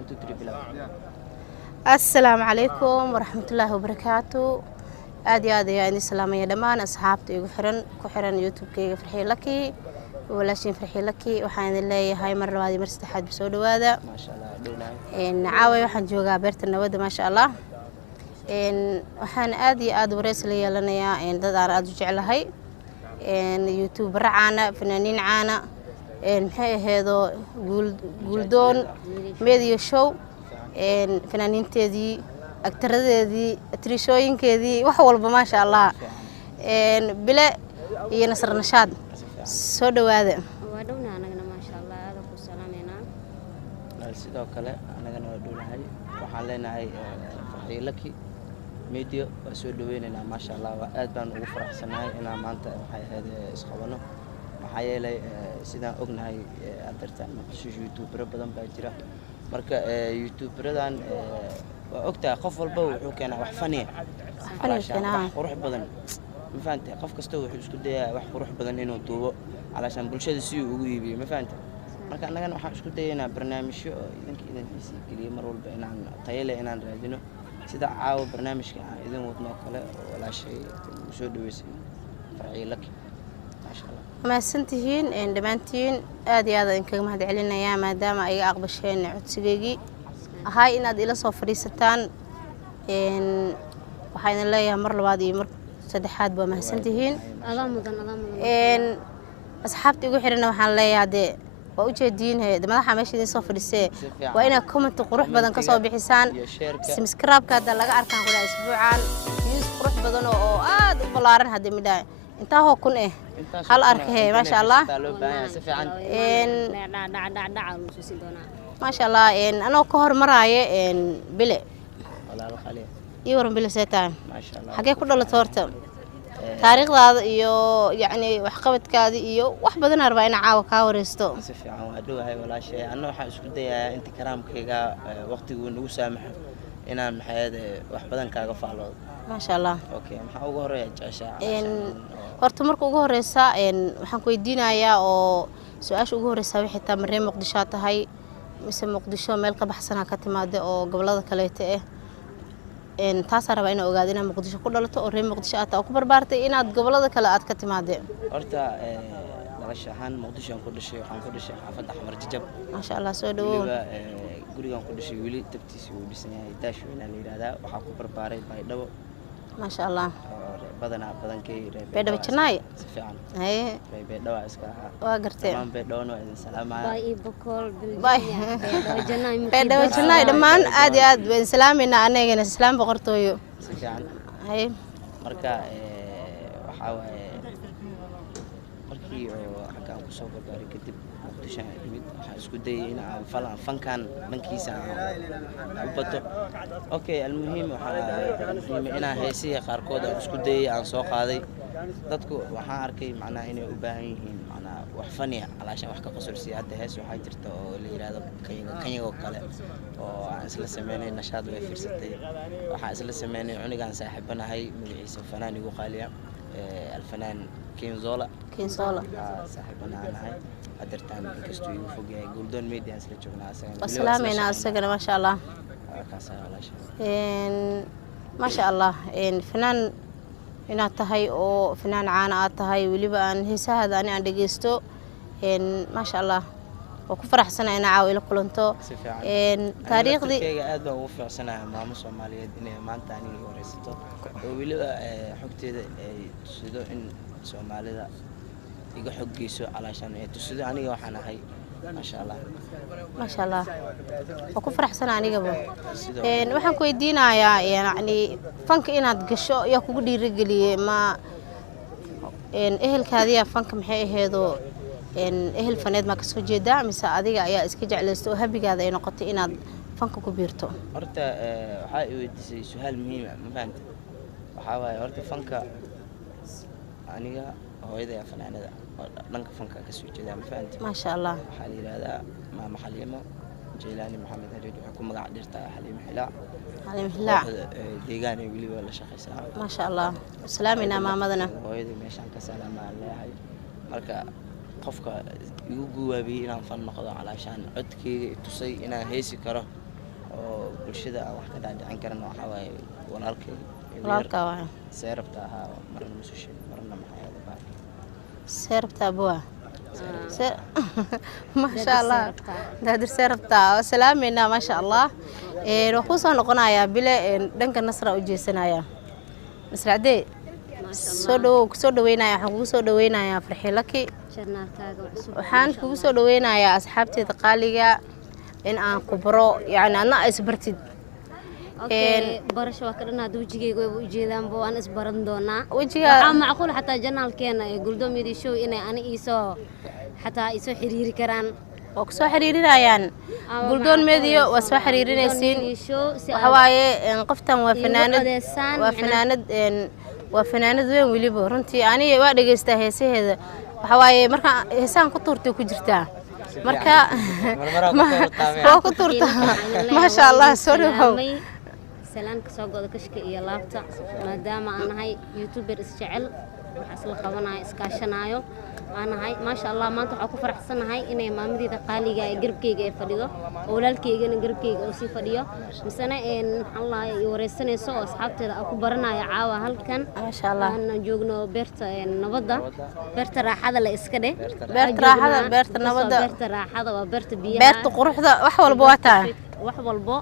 1 2 3 bilaw. السلام عليكم ورحمة الله وبركاته. آدي يعني السلام يا دمان أصحابتي كحرن يوتيوب كي فرحي لكي ولا شيء فرحي لكي وحان الله هاي مرة هذه مرة حد بسود هذا ما شاء الله دولاي إن عاوي وحن جوجا بيرت النود ما شاء الله إن وحن آدي وريس لي لنا يا إن ضد أنا أدو جعله هاي إن يوتيوب رعانا فنانين عانا إن هذا جولدون ميديا شو إن فنانين تدي أكتر ذي تريشوين كذي وحول ما شاء الله إن بلا ينصر نشاط سود هذا ودونا أنا ما شاء الله هذا كل هنا sidoo kale anagana waa duulahay waxaan leenahay farxi laki media waa soo dhaweynayna ma sha Allah waa aad baan ugu faraxsanahay inaan maanta waxay ahayd isqabano maxaa yeelay sidaan ognahay adartaan YouTuber badan baa jira marka YouTuberadan waa ogtaa qof walba wuxuu keenaa wax faniya qurux badan ma fahamtay qof kasta wuxuu isku dayaa wax qurux badan inuu duubo علشان bulshada si uu ugu iibiyo ma fahamtay marka anagana waxaan isku dayaynaa barnaamijyo idinkiisa kaliya mar walba inaan tayale inaan raadino sida caawa barnaamijka aan idin wadno kale walaashay soo dhaweysay farxi laki ma sha Allah ما سنتهين إن دمانتين آدي هذا إن كم هذا علينا يا ما دام أي أقبشين عدسجي هاي إن أدي لصو فريستان إن وحين الله يا مر الوادي مر سدحات بما سنتهين إن أصحابتي يقول حرنا وحنا لا يعدي وأوجدين هي دم حماشي دي صفر الساعة وأنا كومنت قروح بدن كصوب بحسان سمسكراب كذا لقى أركان كل أسبوعا يوز قروح بدن أو بلارن هذا مداي انت هو كن إيه هل أركه ما شاء الله إن ما شاء الله إن أنا كهر مراية إن بلي والله الخليل يورم بلي سيتان ما شاء الله حكي كله لتورته تاريخ هذا يو يعني وحقبت كذي يو وحبدنا 40 عاو كاوريستو سفي عن وادو هاي ولا شيء أنا وح اسكت ديا أنت كرام كيجا وقت يقول نوسامح إن محياد وحبدنا كاجا فعلوا ما شاء الله أوكي محاول جوري جاشا إن horta marka ugu horeysa waxaan ku weydiinayaa oo su'aasha ugu horeysa waxay tahay mareen muqdisho tahay mise muqdisho meel ka baxsan ka timaado oo gobolada kale taas aan rabaa inaan ogaado inaad muqdisho ku dhalato oo reer muqdisho aad ku barbaartay inaad gobolada kale aad ka timaado horta dhalashahan muqdisho aan ku dhashay waxaan ku dhashay xaafadda xamar jajab ma sha Allah soo dhawow gurigaan ku dhashay wili tabtiisi uu dhisan yahay daasho la yiraahdaa waxaa ku barbaaray baydhabo ما شاء الله بدنا بدن كي بيدو بتشناي سفيان هاي بيدو اسكا واقرتين تمام بيدو نو إذن سلام باي بكل باي بيدو بتشناي دمان عادي بين سلامنا أنا جينا سلام بقرطويو سفيان هاي مركا وحاول مركي حكا أنكو سوق باري كتب مقدشان يمد isku day in aan fankan bankiisa u bato okay almuhiim waxa inaan heesiga qaarkood aan isku day aan soo qaaday dadku waxaan arkay macnaa inay u baahan yihiin macnaa wax faniya alaashan wax ka qosolsiya hadda hees waxa jirta oo la yiraahdo kanyago kale oo aan isla sameynay nashaad way fiirsatay waxa isla sameynay cunigaan saaxiibanahay magaciisa fanaan igu qaaliya الفنان كينزولا صاحبنا عنها قدرتان كستوي وفوقي جولدون ميديا سلجونا وسلامنا أسجنا ما شاء الله إن ما شاء الله إن فنان إن أتهاي أو فنان عانا أتهاي وليبا أن هسه هذا أنا عندي جستو إن ما شاء الله وكفر حسنا أنا عاوي لقلنتو إن تاريخ دي أدبا وفر سنة مع مصومالية إني ما أنتاني ورثته وليبا حكتي تسدو إن سوماليدا يجو حقيسو علشان تسدو أنا وحنا هاي ما شاء الله ما شاء الله وكفر حسنا أنا قبل إن وحن كويدينا يا يعني فنك إن هتقشو يا كودي رجلي ما إن إهل كذي فنك محي هذا إن إهل فناد ما كسر جدا مسا أديك يا إسكيج على استو هبي هذا إنه قطع إن فنك كبيرته أرتا حاول سؤال مهم ما فهمت وحاول أرتا فنك أنيقا هو إذا فنان هذا لنك فنك كسر جدا ما فهمت ما شاء الله حالي هذا مع محليمه جيلاني محمد هريد وحكم قاعد يرتا حليم حلا ديجاني ولي ولا شخص ما شاء الله سلامنا ما مدنا هو إذا ماشان كسلام الله هاي مركا qofka igu guwaabiyay inaan fan noqdo علشان codkeyga tusay inaan heesi karo oo bulshada wax ka dhaadhicin karana waxaa waaye walaalkay walaalka waa seerabta ahaa marna musushe marna maxay ahayd baa seerabta bua maasha allah daadir seerabta salaameyna maasha allah waxuu soo noqonayaa bile dhanka nasra u jeesanaya nasracdee soo dhaweynaya waxaan kugu soo dhaweynayaa farxiilaki waxaan kugu soo dhaweynayaa asxaabteeda qaaliga in aan ku baro yani adna isbartid barasho waa ka dhan hadda wejigeyga way u jeedaanba waan isbaran doonaa wejiga waxaa macquul xataa janaalkeena Guldoon Media Show inay ani iisoo xiriiri karaan oo ku soo xiriirinayaan Guldoon Media waa soo xiriirinaysiin waxa waaye qoftan waa fanaanad weyn weliba runtii aniga waa dhageystaa heesaheeda waxa waaye marka heesaan ku tuurtay ku jirtaa marka waa ku tuurtaa maasha allah soo dhawow salaan ka soo go'do kashka iyo laabta maadaama aan nahay youtuber isjecel waxa isla qabanayo iskaashanayo aan nahay maasha allah maanta waxa ku faraxsanahay inay maamadeeda qaaliga ee garbkeyga ay fadhido oo walaalkeygana garbkeyga oo sii fadhiyo misana allah ay wareysanayso oo asxaabteeda ku baranayo caawa halkan maasha allah aan joogno beerta nabadda beerta raaxada la iska dheh beerta raaxada beerta nabadda beerta raaxada waa beerta biyaha beerta quruxda wax walba waa tahay wax walba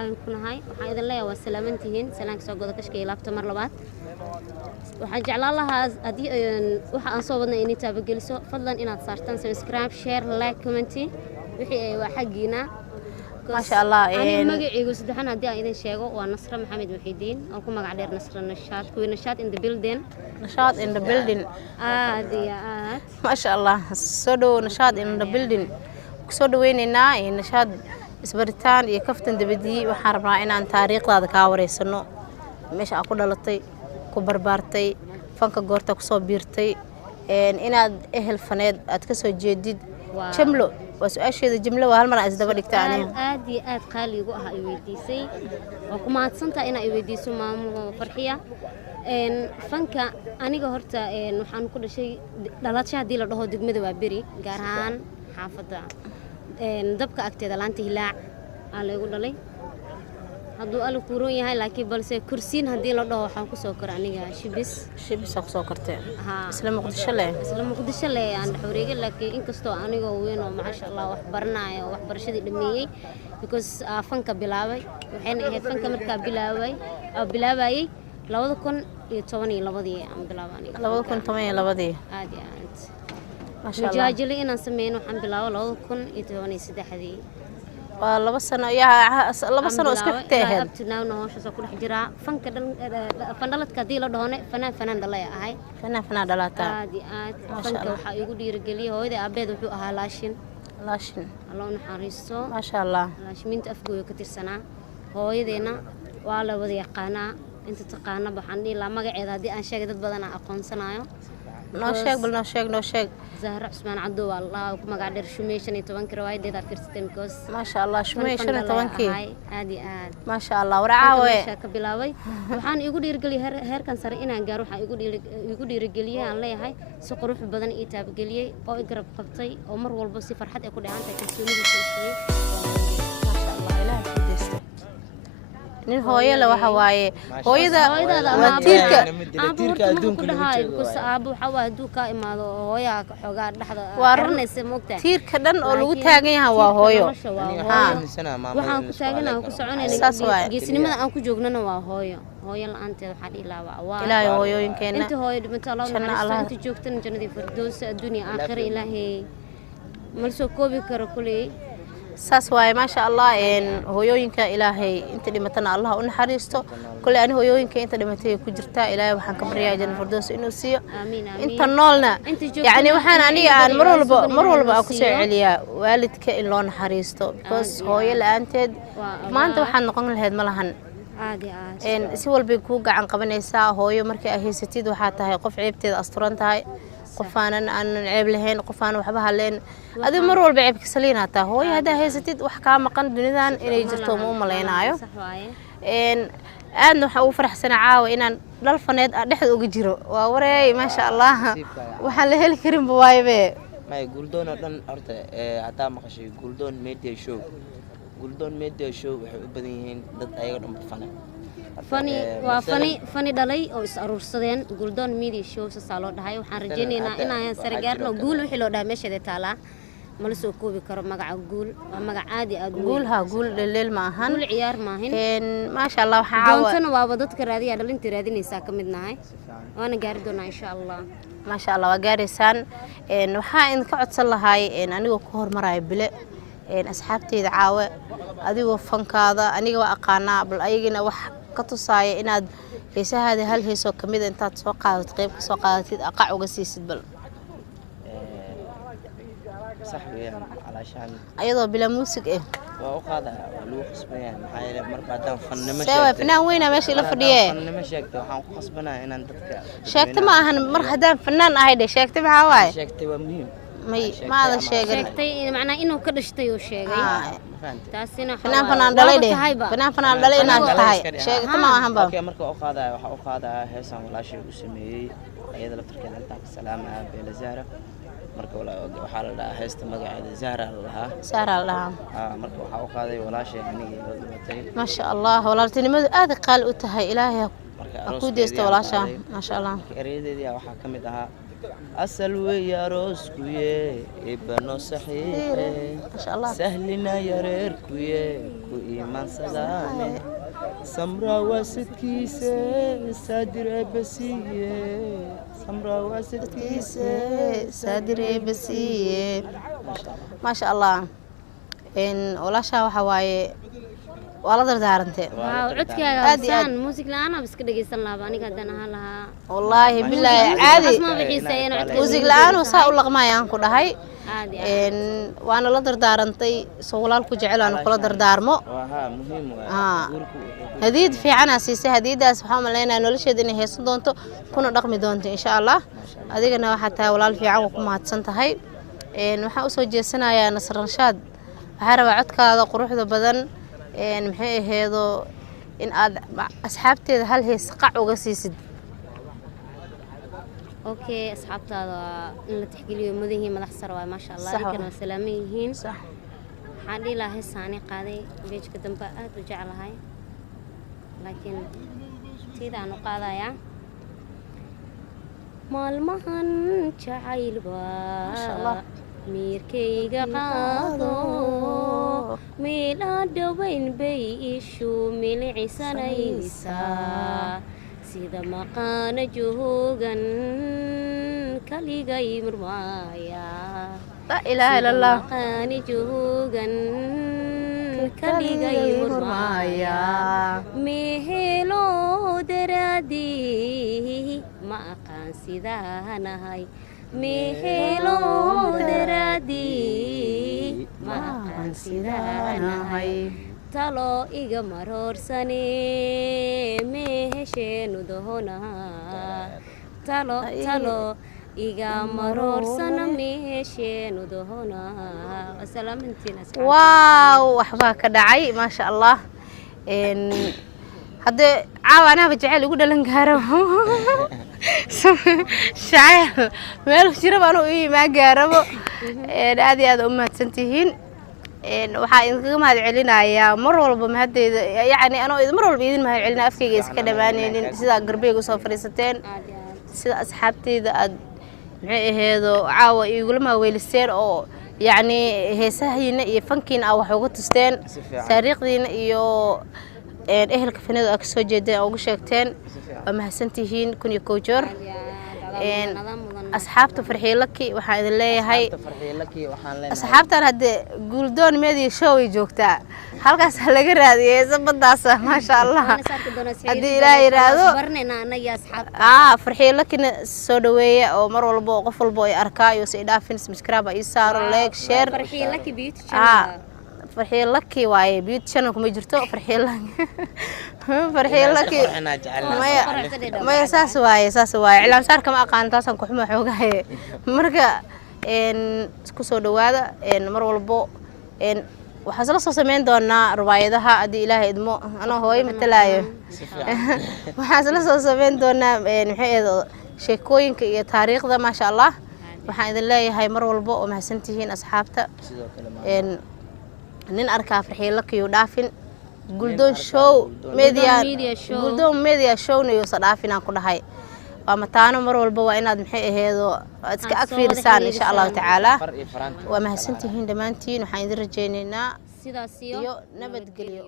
aan ku nahay waxaan idin leeyahay waa salaamantihiin salaanka soo godo kashka iyo laabta mar labaad waxaan jeclaan lahaa haddii waxa aan soo wadnay inay taabageliso fadlan inaad saartaan subscribe share like comment wixii waa xaqiina maasha allah magacaygu saddexan haddii aan idin sheego waa Nasra Maxamed Waxidiin oo ku magac dheer Nasra Nashaad kuwi Nashaad in the building maasha allah soo dhawow Nashaad in the building kusoo dhaweynaynaa Nashaad isbaritaan iyo kaftan dabadii waxaan rabnaa inaan taariikhdaada ka wareysano meesha aad ku dhalatay ku barbaartay fanka goorta ku soo biirtay inaad ehel faneed aad ka soo jeedid jamlo waa su'aasheeda jamlo waa hal mar aan isdaba dhigtaa aniga aad iyo aad qaali ugu ah ay weydiisay oo ku mahadsantahay in ay weydiiso maamo farxiya fanka aniga horta waxaan ku dhashay dhalasho hadii la dhaho degmada waa beri gaar ahaan xaafada dabka agteeda laanta hilaac aan lagu dhalay hadduu alu kuuron yahay laakiin balse kursiin hadii la dhaho waxaan ku soo koray aniga shibis ku soo kortay isla muqdisho le aan dhaxwareegay laakiin inkastoo aniga weyn oo maasha allah wax baranayo wax barashadii dhameeyay because fanka bilaabay waxayna ahayd fanka markaa bilaabayay 2012 aan bilaabay 2012 aad mujaajili inaan sameeyno waxaan bilaabo 2013 waa 2 sano isku xigtay ahayd abtinaawna hawsha ku dhex jira fanka fanaladka hadii la dhahoone fanaan dhalay ahay fanaan dhalata aad fanka waxa igu dhiirigeliyay hooyada aabeed wuxuu ahaa laashin Allah naxariisto maasha allah laashiminta afgooyo ka tirsanaa hooyadeena waa la wada yaqaanaa inta taqaana waxaan dhihi lahaa magaceeda hadii aan sheegay dad badan aqoonsanayo noo sheeg Zahra Usmaan Cabdo wallah ku magac dheer Shumee 15 riwaayadeeda fiirsateen because ma sha Allah Shumee 15 aad ma sha Allah warcaawe ka bilaabay waxaan igu dhiirigeliyay heerkan sare inaan gaaro waxaan igu dhiirigeliyay aan leeyahay si qurux badan ii taabgeliyay oo i garab qabtay oo mar walba si farxad ay ku dhaantay kalsoonidiisa siiyay ma sha Allah ilaahay ku deesto nin hooyada waxa waaye hooyada waa tiirka adduunka dhahay because aabo waxa waa adduunka imaado hooya xogaa dhaxda qaranaysa moogtaa tiirka dhan oo lagu taagan yahay waa hooyo waxaan ku taaganahay ku soconaynaa geesinimada aan ku joognana waa hooyo la'aanteed waxa dhilaa waa ilaahay hooyooyinkeena inta hooyo dhimata Allah inta joogtana jannadii firdawsi adduunyo aakhira ilaahay malsoo koobi karo kulay saas waaye maasha allah hooyooyinka ilaahay inta dhimatana allah u naxariisto kulli ani hooyooyinka inta dhimatay ku jirta ilaahay waxaan ka baryaa janno firdaws inuu siiyo inta noolna yani waxaan aniga aan mar walba ku soo celiyaa waalidka in loo naxariisto because hooyo la'aanteed maanta waxaan noqon lahayd malahan si walba ku gacan qabanaysaa hooyo markii ay haysatid waxaa tahay qof ceebteeda asturan tahay qofaanan aan ceeb lahayn qofaan waxba haleen adiga mar walba ceebka saliina taa hooyo hadaa haysatid wax ka maqan dunidan inay jirto ma u maleynaayo aadna waxa uu faraxsanaa caawa inaan dhal faneed dhexda uga jiro waa wareey maasha allah waxaan la heli karin bawaybe may Guldoon oo dhan horta hadaa maqashay Guldoon Media Show guldoon media show waxay u badan yihiin dad ayaga dhanba fane fani waa fani dhalay oo is aruursadeen guldoon media show sasaa loo dhahay waxaan rajaynaynaa inaan sare gaarno guul wixii loo dhahay meesheeda taalaa mala soo koobi karo magaca guul waa magac caadi ah guul dhaleel ma ahan guul ciyaar maahin maasha Allah waxaa doontana waaba dadka raadiya dhalinta raadinaysaa ka mid nahay waana gaari doonaa insha Allah maasha Allah waa gaaraysaan waxaa in ka codsan lahay anigoo ku hormarayo bile asxaabteeda caawe adigoo fankaada aniga waa aqaanaa bal ayagina wax ka tusaaya inaad heesahaada hal heesoo kamid intaad soo qaadatid qayb ka soo qaadatid aqac uga siisid bal صح وياهم علشان ayadoo bila muusig وأقعد لو خصبنا محايل مربع دام فن سوى فنان وين ماشي لا فديه فن ما شاكت وحن خصبنا إن عندك شاكت ما أهن مر هدان فنان هيدا شاكت معاواي شاكت ومهم ما هذا الشيء شاكتي معناه إنه كدشتي وشيء تاسينا فنان دليل فنان دليل ناقتها شاكت ما أهم أوكي مركو أقعد هسام ولا شيء وسمي أيضا لفترة أنت السلامة بلا زهرة marka waxa la dhahaa heesta magaceeda Zahra la dhahaa marka waxa uu qaaday walaashay aniga la dhimatay ma sha Allah walaaltinimadu aad qaal u tahay ilaahay ku deesto walaasha ma sha Allah ereyadeedii waxa kamid ahaa asal way arooskuye ibno saxiixe ma sha Allah sahlina yareerkuye ku iimaan salaame samra wasidkiise sadire basiye samra wasidkiise sadire basiye ما شاء الله إن ولا شيء وحواي ولا دردارنتي عدك يا إنسان موسيقى أنا بس كده جيسان لاباني كدنا هلا والله بالله عادي موسيقى الآن وصاء لقما يانكو هاي عادي إن وأنا لا دردارنتي سوالال كجعل أنا كلا دردارمو مهم هديد في عنا سيسي هديد سبحان الله إنه لشيء إنه هيصن دونتو كنا رقمي دونتي إن شاء الله هذيك أنا حتى ولا في عنا وكم هتصنت هاي waxaa u soo jeesanayaa Nasr Rashaad waxa rabaa codkaada quruxda badan maxay aheedo in aad asxaabteeda hal hees qac uga siisid okay asxaabtaada in la tixgeliyo madaxii madax sar waa ma sha Allah kana salaamin yihiin sax waxaan ilaahay saani qaaday beejka dambe aad u jecelahay laakiin sidaan u qaadayaa maalmahan jacayl baa miirkayga qaado meela dhawayn bay ishu milicisanaysaa sida maqaana joogan kaligay murmaaya la ilaaha illallah maqaani joogan kaligay murmaaya mehelo daraadii ma aqaan sidaanahay mehelo daraadii ma aqaan sidaanahay talo iga maroorsane mehesheenu dohonaa talo iga maroorsana mehesheenu dohonaa wasalaamantiina waaw waxbaa ka dhacay ma sha Allah hadde caawana jacayl ugu dhalan gaaro shacayl meel jira baan u iimaa gaarabo aad iyo aad u mahadsantihiin waxaa idinkaga mahad celinayaa mar walba mahadeyda yani anoo mar walba idin mahad celinaa afkayga iska dhamaanaynin sida garbeyga soo fariisateen sida asxaabteyda aad maxay aheedo caawa igula maaweeliseen oo يعني هسهينا يفنكين أو حوجة تستين تاريخنا إيو أهل كفنادو أكسو جدا أو شكتين وما حسنتيهين كن يكوجر أصحابته فرحي لكي وحاد الله هاي أصحابته هاد جولدون ميدي شوي جوكتا halkaas laga raadiyay sabadaasa ma sha Allah hadii ilaahay raado barnayna anaga asxaab farxiyo lakin soo dhaweeya oo mar walba qof walba ay arkaayo si dhaafin subscribe ay saaro like share farxiyo laki beauty channel farxiyo laki waaye beauty channel kuma jirto farxiyo laki maya saas waaye cilaan saar kama aqaan taasan ku xumo xoogahay marka isku soo dhawaada mar walba waxaan la soo sameyn doonaa riwaayadaha hadii ilaahay idmo ana hooyo matalaayo waxaan la soo sameyn doonaa maxay ahayd sheekooyinka iyo taariikhda ma sha Allah waxaan idin leeyahay mar walba oo mahadsantihiin asxaabta nin arkaa farxiyo lakiyo dhaafin guldoon show media showna iyo sadaafinaan ku dhahay waa mataano mar walba waa inaad maxay aheedo iska ag fiirisaan insha Allah taala waa mahadsantihiin dhamaantiin waxaan idin rajaynaynaa sidaas iyo nabadgelyo